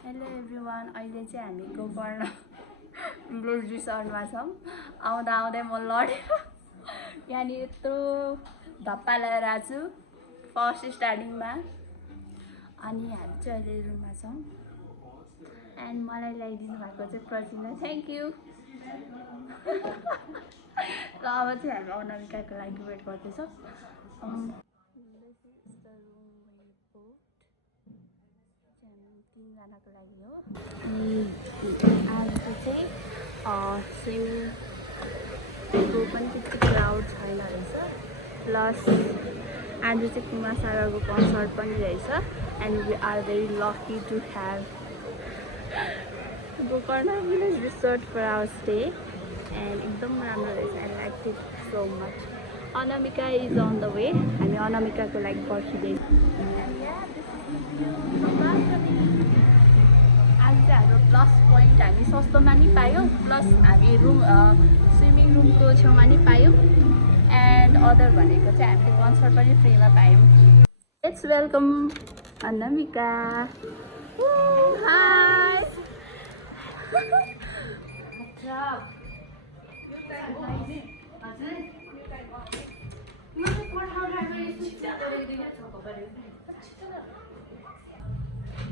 Hello everyone, अहिले चाहिँ हामी गोकर्ण भिलेज रिसोर्टमा छौँ। आउँदा आउँदै म लडेँ। यहाँनिर यत्रो धप्पा लगाएर आएको छु फर्स्ट स्टार्टिङमा। अनि हामी चाहिँ अहिले रुममा छौँ। एन्ड मलाई ल्याइदिनु भएको चाहिँ प्रतिमा, थ्याङ्क यू। ल अब चाहिँ हामी अनामिकाको लागि वेट गर्दैछौँ। तिनजनाको लागि हो। आज चाहिँ स्विमिङको पनि त्यति क्राउड छैन रहेछ। प्लस आज चाहिँ कुमार सागरको कन्सर्ट पनि रहेछ। And we are very lucky to have Gokarna village resort for our stay. And एकदम राम्रो रहेछ। I like it so much. Anamika is on the way. हामी अनामिकाको लागि पर्खिँदैछौँ। आज चाहिँ हाम्रो प्लस पोइन्ट हामी सस्तोमा नि पायौँ, प्लस हामी स्विमिङ रुमको छेउमा नि पायौँ। एन्ड अदर भनेको चाहिँ हामीले कन्सर्ट पनि फ्रीमा पायौँ। Let's welcome Anamika. High.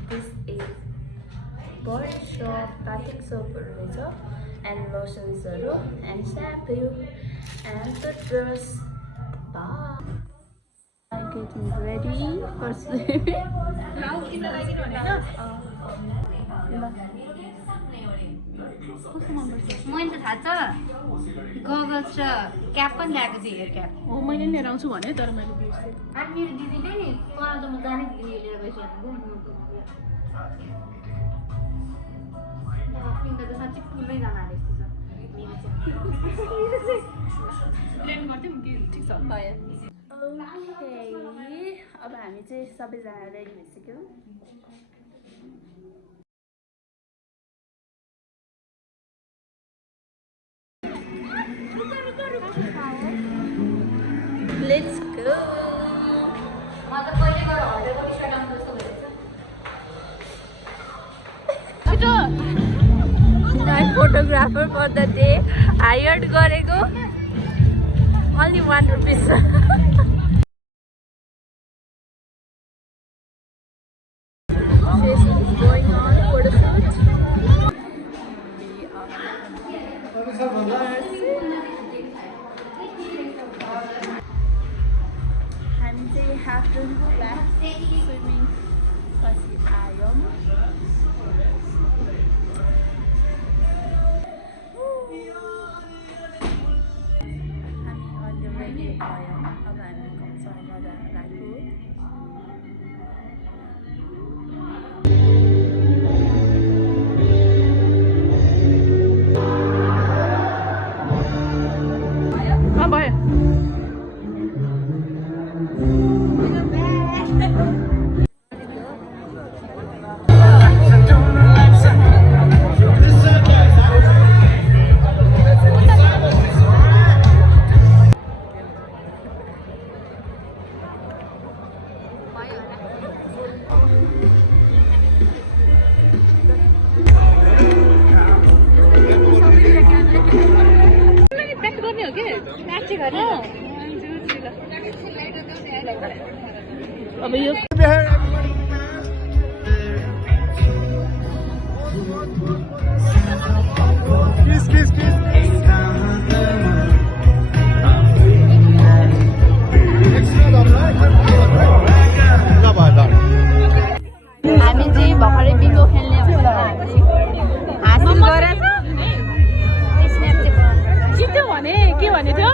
This is body shop, cutting soapहरू रहेछ, and lotionsहरू, and shampoo, and toothbrush. Bye. I'm getting ready for swimming. मैले त थाहा छ गगल्स र क्याप पनि ल्याएको थिएँ, हेयर क्याप। हो मैले लिएर आउँछु भने तर मैले बिर्सेँ। अनि मेरो दिदीले नि तँलाई त म जाने दिदी लिएर गइसकेको पिन्दा त साँच्चै फुलै जान आएको छ। प्लान गर्थ्यौँ कि ठिक छ भयो। ओके, अब हामी चाहिँ सबैजना ready भइसक्यौँ। Let's go. My photographer for the day hired गरेको only ₹1. Session is going on for the shoot. हामी चाहिँ आफ्टर ब्याक स्विमिङ पछि आयौँ। हामी अहिले रेडी भयौँ। अब हामी कन्सर्टमा जान लाग्यो। भयो। अब यो हामी चाहिँ भर्खरै बिङ्गो खेल्ने हासिल गरेर जित्यो भने के भने थियो?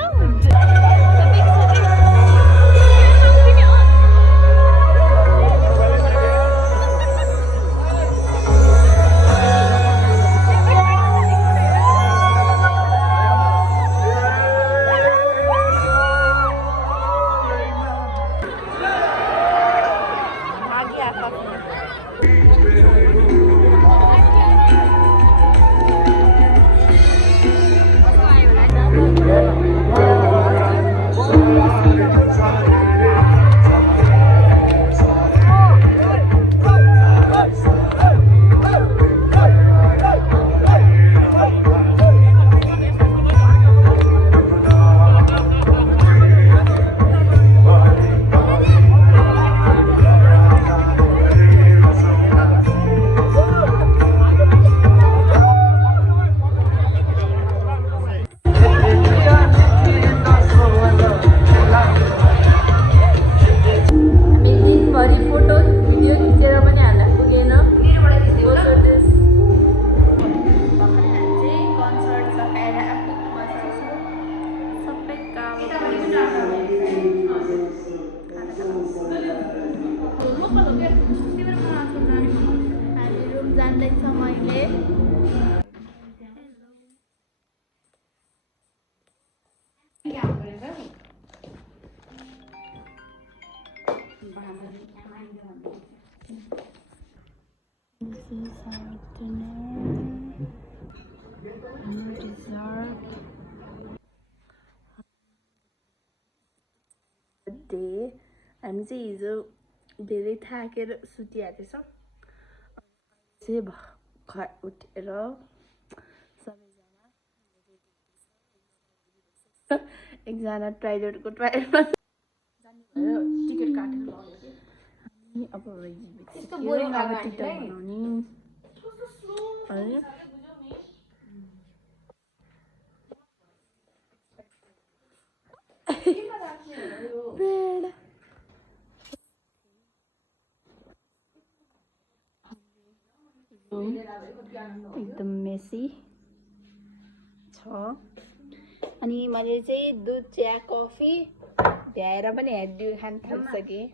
हामी रुम जाँदैछौँ अहिले। This is our dinner. Our dessert. Day. हामी चाहिँ हिजो धेरै थाकेर सुतिहाल्छौँ। चाहिँ भर्खर उठेर सबैजना एकजना टोइलेटको टोइलेटमा जानुभयो, टिकट काटेर लग्यो कि। अनि अब रेडी भइसक्यो, अब टिकट बनाउने है। ब्रेड एकदम मेसी छ। अनि मैले चाहिँ दुध चिया कफी भ्याएर पनि हेरिदियो खान थालिसकेँ।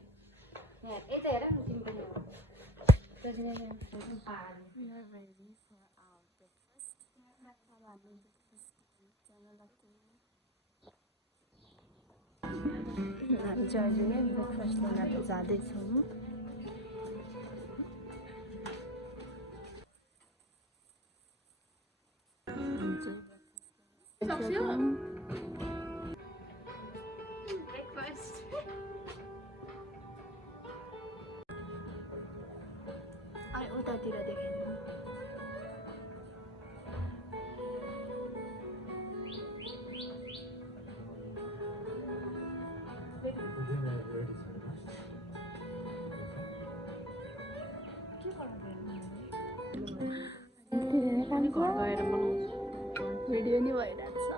हामी चाहिँ अहिले ब्रेकफास्ट लिन जाँदैछौँ। अनि उतातिर देखाइदिनु। घर गएर बनाउँछु। भिडियो नि भइरहेको छ।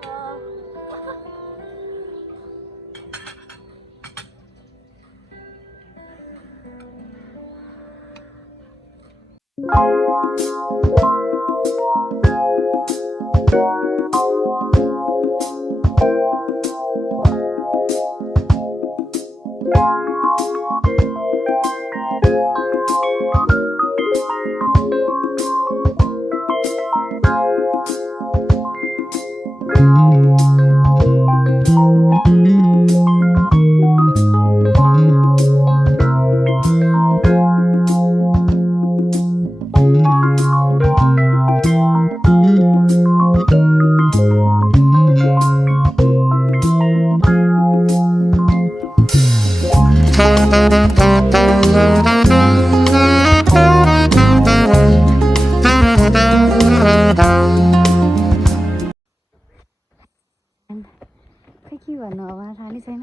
खै के भन्नु अब थाहा नै छैन।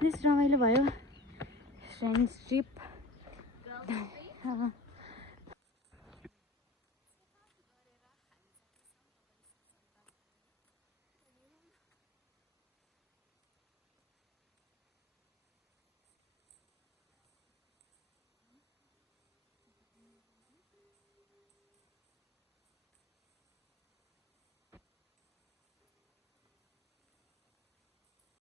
बेस रमाइलो भयो फ्रेन्ड्स ट्रिप।